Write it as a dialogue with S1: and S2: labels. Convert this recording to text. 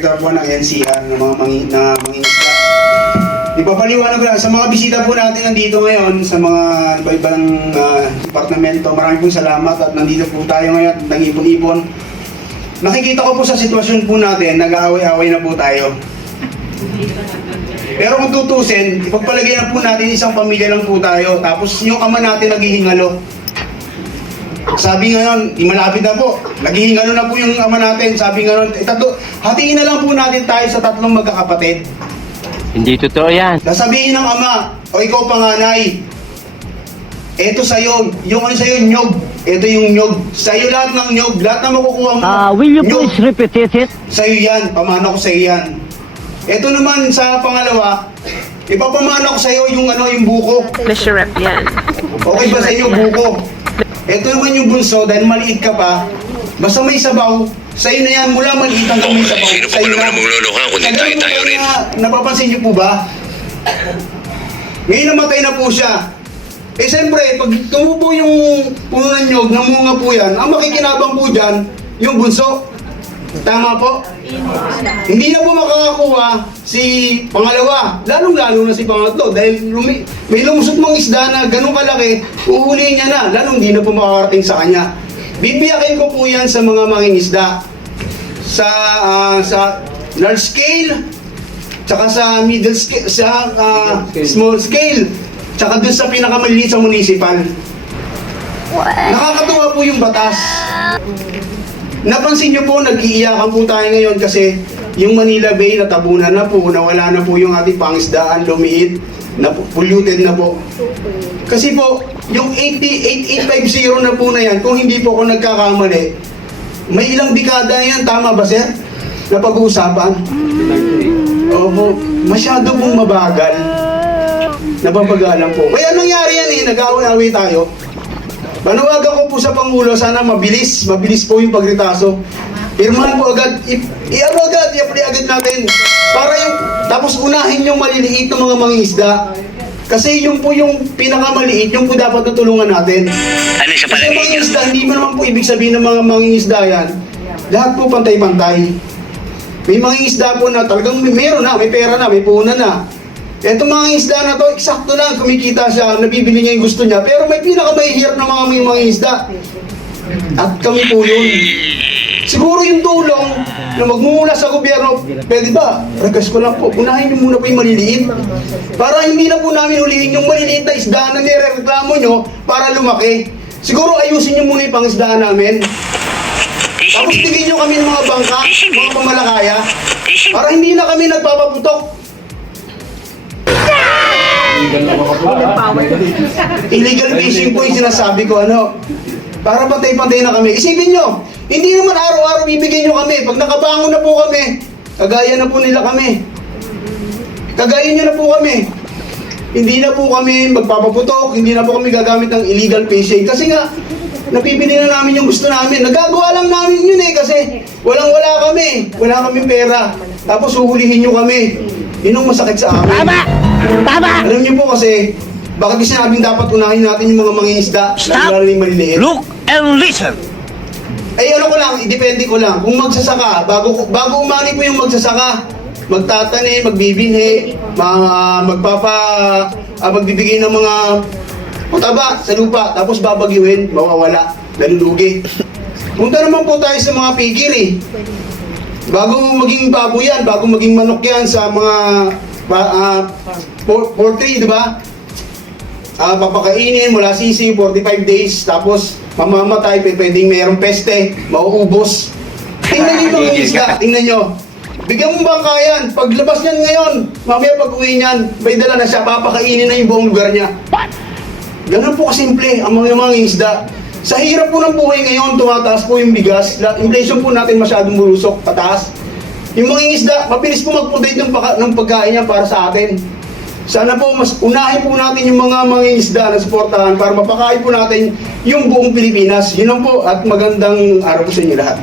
S1: NCR ng mga mangi, na mangingisda. Ipapaliwanag lang, sa mga bisita po natin nandito ngayon, sa mga iba-ibang uh, departamento, maraming pong salamat at nandito po tayo ngayon, nag-ipon-ipon. Nakikita ko po sa sitwasyon po natin, nag-aaway-away na po tayo. Pero kung tutusin, ipagpalagay na po natin isang pamilya lang po tayo, tapos yung ama natin naghihingalo. Sabi ngayon, malapit na po. Naghihingalo na po yung ama natin. Sabi ngayon, itato, hatiin na lang po natin tayo sa tatlong magkakapatid.
S2: Hindi totoo yan.
S1: Sasabihin ng ama, o ikaw panganay, eto sa'yo, yung ano sa'yo, nyog. Ito yung nyog. Sa'yo lahat ng nyog, lahat na makukuha mo.
S2: Ah, will you
S1: nyog.
S2: please repeat it?
S1: Sa'yo yan, pamana ko sa'yo yan. Ito naman sa pangalawa, ipapamana ko sa'yo yung ano, yung buko.
S3: Mr. Rep yan.
S1: Okay ba sa inyo, buko? Ito naman yung bunso, dahil maliit ka pa, basta may sabaw, sa'yo na yan, mula maliit hanggang may sabaw.
S4: Sino pa
S1: sa'yo
S4: naman
S1: na.
S4: ang magluluha kundi
S1: Kagaya
S4: tayo-tayo
S1: mo
S4: rin?
S1: na, napapansin niyo po ba? Ngayon namatay na po siya. Eh siyempre, pag tumubo yung puno ng nyog, namunga po yan, ang makikinabang po dyan, yung bunso. Tama po? Hindi na po makakakuha si pangalawa, lalong-lalo na si pangatlo dahil lumi, may lumusot mong isda na ganun kalaki, uhulihin niya na, lalong hindi na po makakarating sa kanya. Bibiyakin ko po yan sa mga mangingisda. Sa ah, sa large scale, tsaka sa middle scale, sa ah, small scale, tsaka dun sa pinakamaliliit sa municipal. Nakakatuwa po yung batas. Napansin niyo po, nag-iiyakan po tayo ngayon kasi yung Manila Bay natabunan na po, nawala na po yung ating pangisdaan, lumiit, na po, polluted na po. Kasi po, yung 88850 na po na yan, kung hindi po ako nagkakamali, may ilang dekada na yan, tama ba sir? Na pag-uusapan? Opo, masyado pong mabagal. Nababagalan po. Kaya nangyari yan eh, nag-away-away tayo. Manawagan ko po sa Pangulo, sana mabilis, mabilis po yung pagritaso. Pirmahan po agad, i-ano agad, i-apply agad natin. Para yung, tapos unahin yung maliliit ng mga mangingisda. Kasi yung po yung pinakamaliit, yung po dapat natulungan natin.
S4: Ano
S1: Kasi
S4: palagay niyo?
S1: mangingisda, hindi mo naman po ibig sabihin ng mga mangingisda yan. Lahat po pantay-pantay. May mangingisda po na talagang may meron na, may pera na, may puhunan na. Etong mga isda na to, eksakto lang, kumikita siya, nabibili niya yung gusto niya. Pero may pinakamahihirap na mga may mga isda. At kami po yun. Siguro yung tulong na magmumula sa gobyerno, pwede ba? Request ko lang po, unahin niyo muna po yung maliliit. Para hindi na po namin ulihin yung maliliit na isda na nirereklamo nyo para lumaki. Siguro ayusin niyo muna yung pangisdaan namin. Tapos bigyan nyo kami ng mga bangka, mga pamalakaya, para hindi na kami nagpapaputok. Illegal fishing po yung sinasabi ko, ano. Para pantay-pantay na kami. Isipin nyo, hindi naman araw-araw bibigyan nyo kami. Pag nakabangon na po kami, kagaya na po nila kami. Kagaya nyo na po kami. Hindi na po kami magpapaputok, hindi na po kami gagamit ng illegal fishing. Kasi nga, napipili na namin yung gusto namin. Nagagawa lang namin yun eh, kasi walang-wala kami. Wala kaming pera. Tapos uhulihin nyo kami. Yun ang masakit sa amin.
S2: Tama! Tama!
S1: Alam niyo po kasi, bakit sinabing dapat unahin natin yung mga mangingisda,
S2: Stop!
S1: lalo yung maliliit?
S2: Look and listen!
S1: Ay ano ko lang, idepende ko lang. Kung magsasaka, bago bago umani po yung magsasaka, magtatanim, magbibinhi, ma, magpapa, ah, magbibigay ng mga pataba sa lupa, tapos babagyuhin, mawawala, nalulugi. Punta naman po tayo sa mga pigil eh. Bago maging babo yan, bago maging manok yan sa mga por- poultry, di ba? Ah, papakainin mula sisi 45 days tapos mamamatay pwedeng mayroong peste mauubos. Tingnan niyo yung isda tingnan niyo. Bigyan mo bangka yan? Paglabas niyan ngayon mamaya pag uwi niyan may dala na siya papakainin na yung buong lugar niya. Ganun po kasimple ang mga mga isda sa hirap po ng buhay ngayon tumataas po yung bigas La- inflation po natin masyadong bulusok pataas yung mga isda mabilis po mag-provide ng, paka- ng pagkain niya para sa atin sana po mas unahin po natin yung mga mga isda na suportahan para mapakain po natin yung buong Pilipinas. Yun lang po at magandang araw po sa inyo lahat.